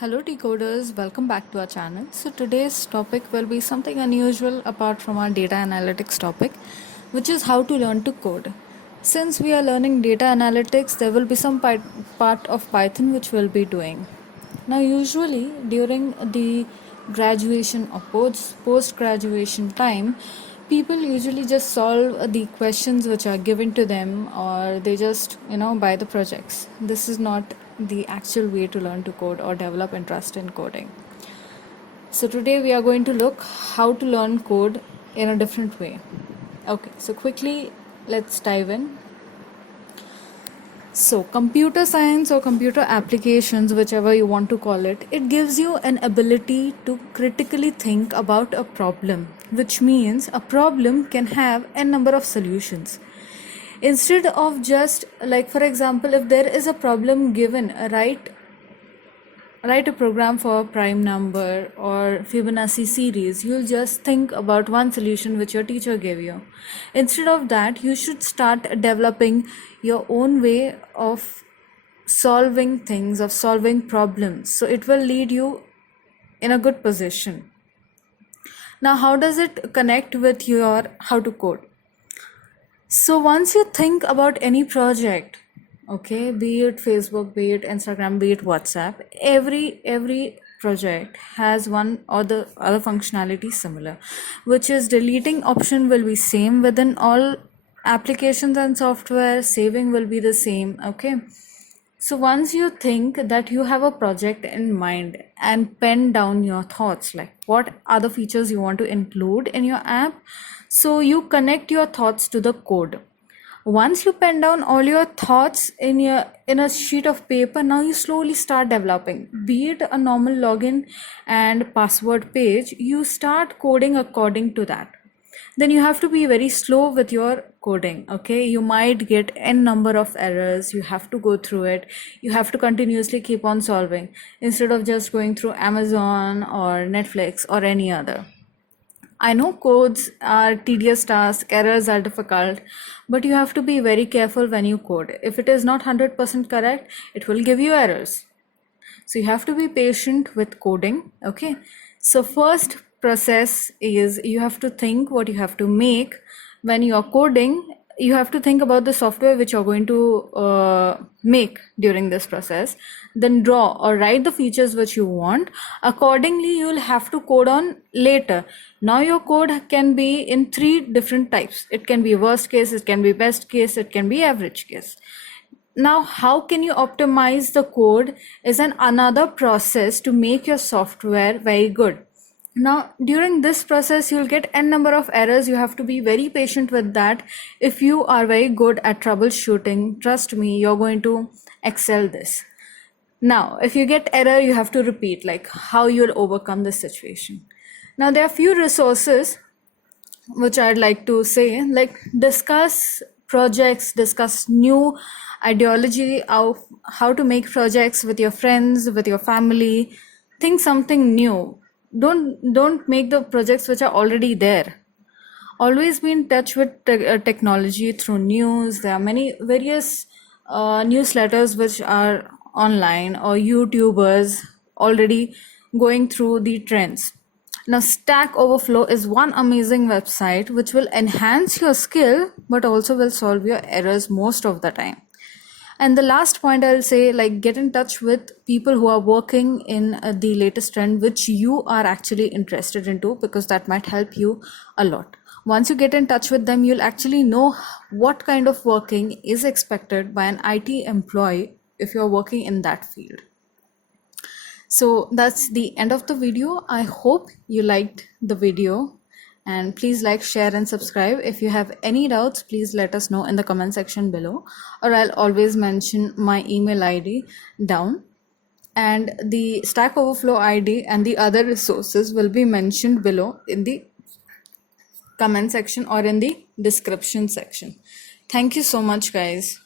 Hello decoders, welcome back to our channel. So today's topic will be something unusual apart from our data analytics topic, which is how to learn to code. Since we are learning data analytics, there will be some part of Python which we'll be doing. Now usually during the graduation or post-graduation time, people usually just solve the questions which are given to them, or they just buy the projects. This is not the actual way to learn to code or develop interest in coding. So today we are going to look how to learn code in a different way. Okay, so quickly let's dive in. So computer science or computer applications, whichever you want to call it, it gives you an ability to critically think about a problem, which means a problem can have a number of solutions. Instead of just, like, for example, if there is a problem given, write a program for a prime number or Fibonacci series, you'll just think about one solution which your teacher gave you. Instead of that, you should start developing your own way of solving things, of solving problems. So it will lead you in a good position. Now, how does it connect with your how to code? So once you think about any project, okay, be it Facebook, be it Instagram, be it WhatsApp, every project has one or the other functionality similar, which is deleting option will be same within all applications and software, saving will be the same, okay. So once you think that you have a project in mind and pen down your thoughts, like what are the features you want to include in your app, so you connect your thoughts to the code. Once you pen down all your thoughts in a sheet of paper, now you slowly start developing. Be it a normal login and password page, you start coding according to that. Then you have to be very slow with your coding, okay. You might get n number of errors, you have to go through it, you have to continuously keep on solving instead of just going through Amazon or Netflix or any other. I know codes are tedious tasks, errors are difficult, but you have to be very careful when you code. If it is not 100% correct, it will give you errors. So you have to be patient with coding, okay? So first process is you have to think what you have to make. When you are coding, you have to think about the software which you're going to make during this process, then draw or write the features which you want. Accordingly, you'll have to code on later. Now your code can be in 3 different types. It can be worst case, it can be best case, it can be average case. Now, how can you optimize the code is another process to make your software very good. Now, during this process, you'll get n number of errors. You have to be very patient with that. If you are very good at troubleshooting, trust me, you're going to excel this. Now, if you get error, you have to repeat, like how you'll overcome this situation. Now, there are few resources which I'd like to say, like discuss projects, discuss new ideology of how to make projects with your friends, with your family. Think something new. Don't make the projects which are already there. Always be in touch with technology through news. There are many various newsletters which are online, or YouTubers already going through the trends. Now, Stack Overflow is one amazing website which will enhance your skill but also will solve your errors most of the time. And the last point I'll say, like, get in touch with people who are working in the latest trend which you are actually interested into, because that might help you a lot. Once you get in touch with them, you'll actually know what kind of working is expected by an IT employee if you're working in that field. So that's the end of the video. I hope you liked the video, and please like, share and subscribe. If you have any doubts, please let us know in the comment section below, or I'll always mention my email ID down, and the Stack Overflow ID and the other resources will be mentioned below in the comment section or in the description section. Thank you so much, guys.